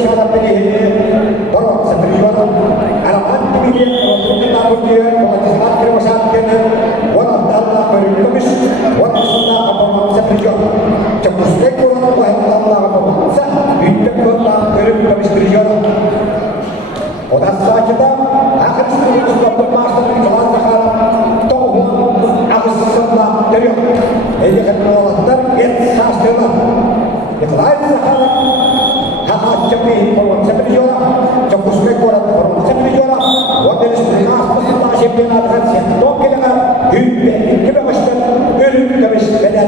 syarat ini borok setriwan alamat pilihan untuk kita berdiam wajib kermasakkan walau Allah berkemis walau sunnah apa setriwan cepus kurang wahai Allah apa sah hidup kita berkemis setriwan odah saja akhir sekali sudah bermaksud di kelas sekarang toh aku sesuatu dari ini kan melakukan khas dalam yang lain sekarang hak cepi orang seperti jualan cepus kurang orang seperti jualan wakil setengah masih penat siap toh kita kan hidup kita mesti hidup kita mesti beda.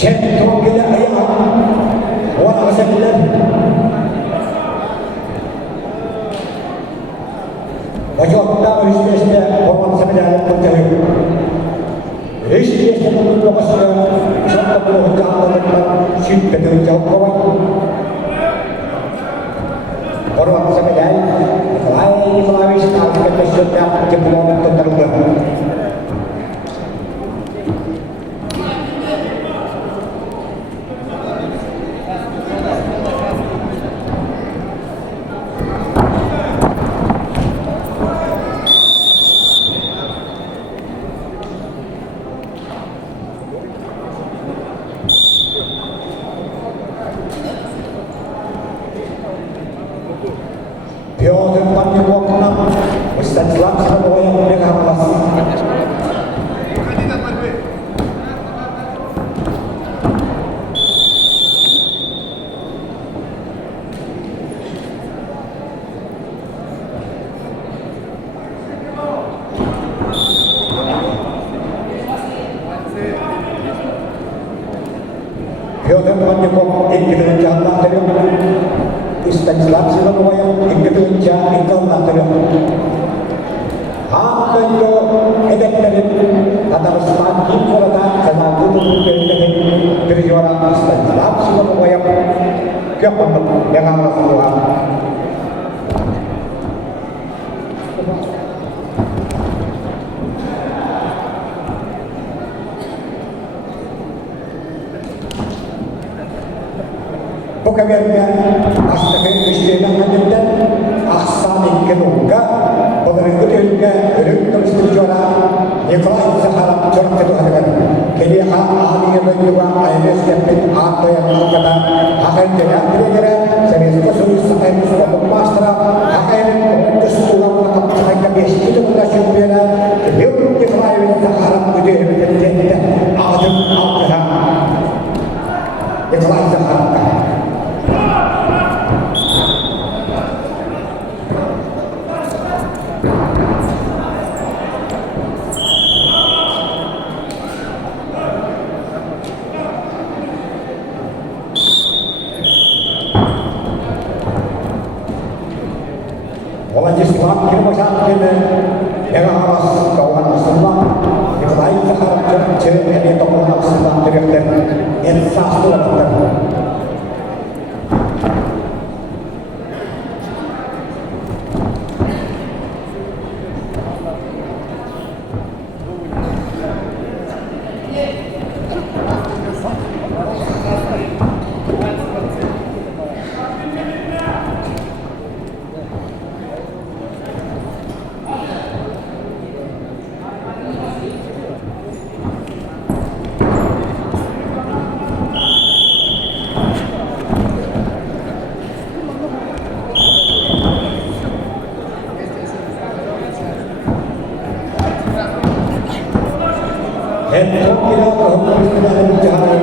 Syaitan kita ayah wa asallam wajib kita beristia hormat sebenarnya percaya beristia sebelum lokasinya sampai puluh tahun sih betul jauh kawan hormat sebenarnya lain melalui sekali kita sudah jempol terlalu Pokoknya asalnya istilah dan aksan keluarga, pemerintah juga rekam sejarah yang lain sekarang curang itu ada. Jadi ahli yang juga ayat seperti apa yang kata akan jadi kira-kira serius khusus sampai sudah bermaster akan keseluruhan melakukan mereka biasa itu kita syukurnya beliau yang lain sekarang itu jadi adam Abraham yang lain sekarang. Yang harus kawan semua yang lain sekarang cerita yang tokoh semua cerita yang satu lakukan. Hendak kita kalau kita bicara